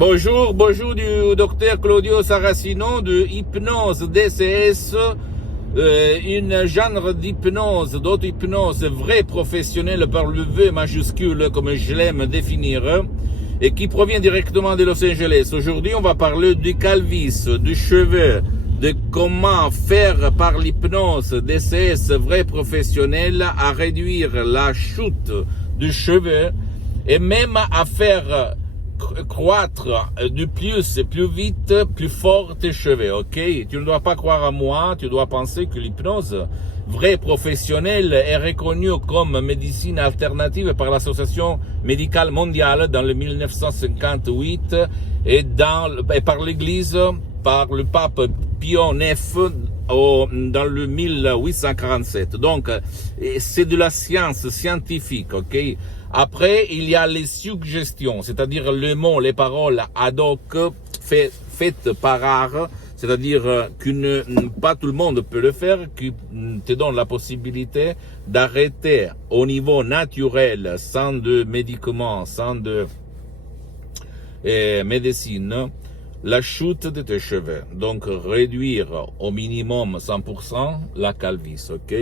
Bonjour du docteur Claudio Saracino de Hypnose DCS, une genre d'hypnose, d'auto-hypnose vrai professionnelle par le V majuscule, comme je l'aime définir, et qui provient directement de Los Angeles. Aujourd'hui, on va parler du calvis, du cheveu, de comment faire par l'hypnose DCS vrai professionnel à réduire la chute du cheveu et même à faire croître de plus vite, plus fort tes cheveux, ok? Tu ne dois pas croire à moi, tu dois penser que l'hypnose vraie professionnelle est reconnue comme médecine alternative par l'Association médicale mondiale dans le 1958 et par l'Église, par le pape Pie IX dans le 1847. Donc, c'est de la science scientifique, ok? Après, il y a les suggestions, c'est-à-dire les mots, les paroles ad hoc faites par art, c'est-à-dire que pas tout le monde peut le faire, qui te donne la possibilité d'arrêter au niveau naturel, sans de médicaments, sans de médecine, la chute de tes cheveux. Donc, réduire au minimum 100% la calvitie, ok?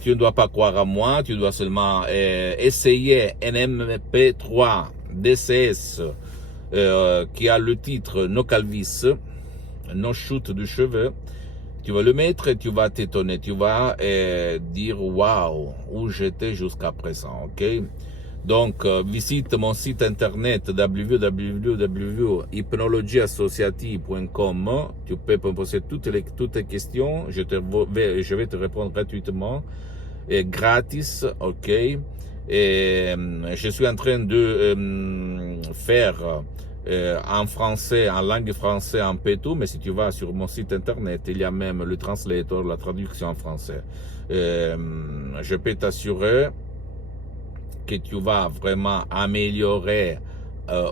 Tu ne dois pas croire à moi, tu dois seulement essayer NMP3 DCS qui a le titre No Calvis, No Chute de cheveux. Tu vas le mettre et tu vas t'étonner, tu vas dire waouh, où j'étais jusqu'à présent, ok? Donc, visite mon site internet www.hypnologieassociative.com. Tu peux me poser toutes tes questions. Je vais te répondre gratuitement et gratis, ok? Et je suis en train de faire en français, en langue française, en pétou, mais si tu vas sur mon site internet, il y a même le translator, la traduction en français. Je peux t'assurer que tu vas vraiment améliorer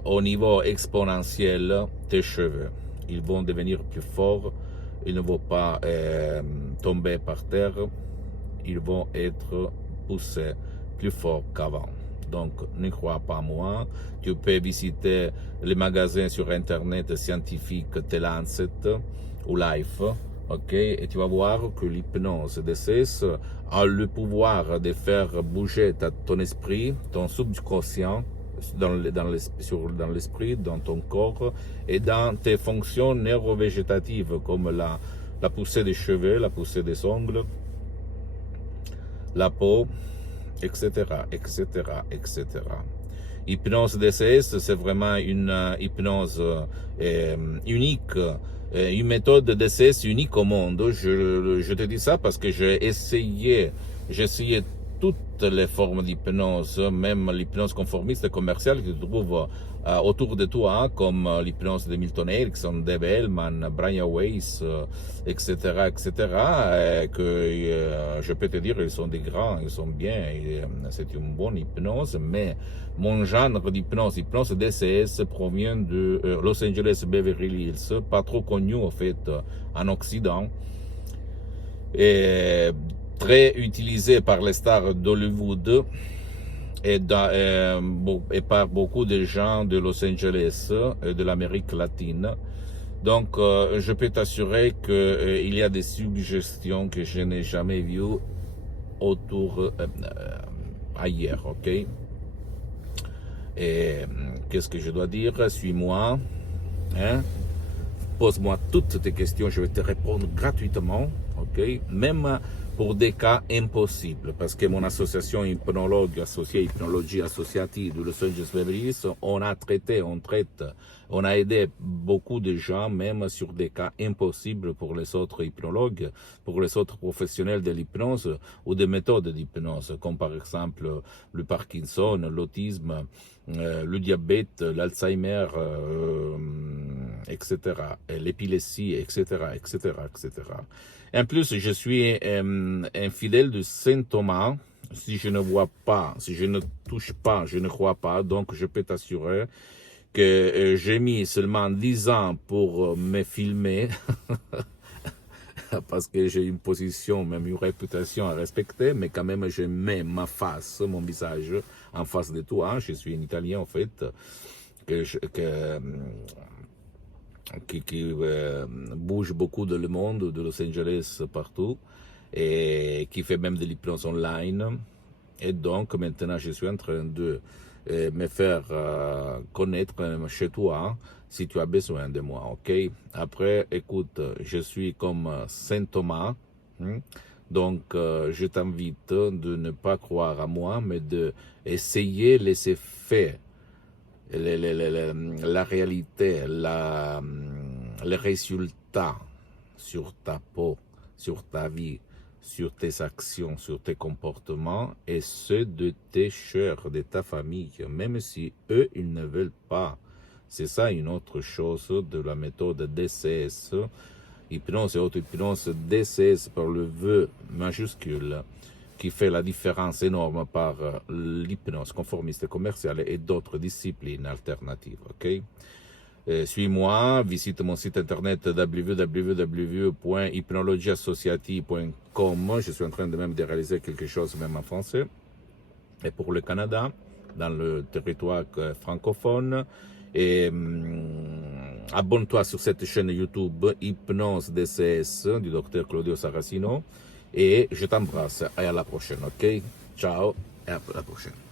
au niveau exponentiel tes cheveux. Ils vont devenir plus forts, ils ne vont pas tomber par terre, ils vont être poussés plus fort qu'avant. Donc, ne crois pas à moi. Tu peux visiter les magasins sur Internet scientifiques The Lancet ou Life, ok? Et tu vas voir que l'hypnose DCS a le pouvoir de faire bouger ton esprit, ton subconscient, dans l'esprit, dans ton corps et dans tes fonctions neurovégétatives comme la poussée des cheveux, la poussée des ongles, la peau, etc., etc., etc. Hypnose DCS, c'est vraiment une hypnose unique, une méthode DCS unique au monde. Je te dis ça parce que j'ai essayé toutes les formes d'hypnose, même l'hypnose conformiste et commerciale que tu trouves autour de toi, comme l'hypnose de Milton Erickson, Dave Hellman, Brian Weiss, etc., etc., que je peux te dire, ils sont des grands, ils sont bien, c'est une bonne hypnose, mais mon genre d'hypnose, hypnose DCS, provient de Los Angeles Beverly Hills, pas trop connu en fait en Occident, et très utilisé par les stars d'Hollywood et par beaucoup de gens de Los Angeles et de l'Amérique latine. Donc, je peux t'assurer qu'il y a des suggestions que je n'ai jamais vues autour ailleurs, ok? Et qu'est-ce que je dois dire? Suis-moi, hein? Pose-moi toutes tes questions, je vais te répondre gratuitement, ok? Même pour des cas impossibles, parce que mon association hypnologue associée, hypnologie associative de Los Angeles Beverly Hills, on traite, on a aidé beaucoup de gens, même sur des cas impossibles pour les autres hypnologues, pour les autres professionnels de l'hypnose ou des méthodes d'hypnose, comme par exemple le Parkinson, l'autisme, le diabète, l'Alzheimer, etc., l'épilepsie, etc., etc., etc. En plus, je suis un fidèle de Saint Thomas. Si je ne vois pas, si je ne touche pas, je ne crois pas. Donc, je peux t'assurer que j'ai mis seulement 10 ans pour me filmer. Parce que j'ai une position, même une réputation à respecter, mais quand même je mets ma face, mon visage en face de toi. Je suis un Italien en fait, qui bouge beaucoup dans le monde, de Los Angeles partout, et qui fait même de l'hypnose online. Et donc maintenant je suis en train de me faire connaître chez toi si tu as besoin de moi, ok? Après, écoute, je suis comme Saint Thomas, hein? Donc je t'invite de ne pas croire à moi, mais de essayer les effets, la réalité, les résultats sur ta peau, sur ta vie, sur tes actions, sur tes comportements et ceux de tes chers, de ta famille, même si eux, ils ne veulent pas. C'est ça une autre chose de la méthode DCS, hypnose et auto-hypnose, DCS par le vœu majuscule, qui fait la différence énorme par l'hypnose conformiste commerciale et d'autres disciplines alternatives. Ok? Suis-moi, visite mon site internet www.hypnologieassociative.com. Je suis en train de même de réaliser quelque chose même en français. Et pour le Canada, dans le territoire francophone. Et abonne-toi sur cette chaîne YouTube Hypnose DCS du docteur Claudio Saracino. Et je t'embrasse et à la prochaine, ok? Ciao et à la prochaine.